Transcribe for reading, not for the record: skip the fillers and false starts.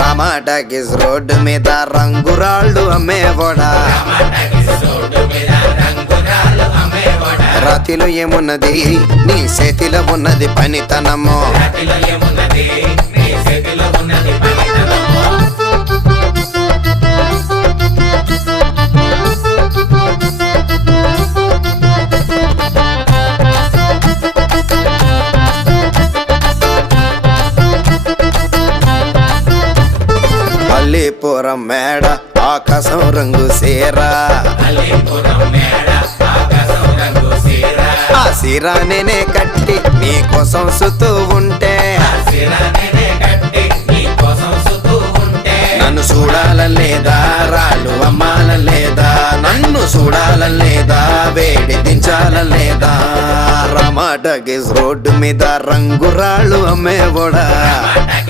Rama Talkies road మీద రంగురాళ్ళు అమ్మేవాడా రాతిలో ఏమున్నది నీ చేతిలో ఉన్నది పనితనము అల్లీపురం మేడ ఆకాశం రంగు సేరా ఆ సీరా నేనే కట్టి నీ కోసం సుతూ ఉంటే నన్ను చూడాలలేదా రాళ్ళు అమ్మాలలేదా నన్ను చూడాలలేదా వేడి దించాలలేదా రామాటాకీస్ రోడ్డు మీద రంగురాళ్ళు అమ్మేవాడా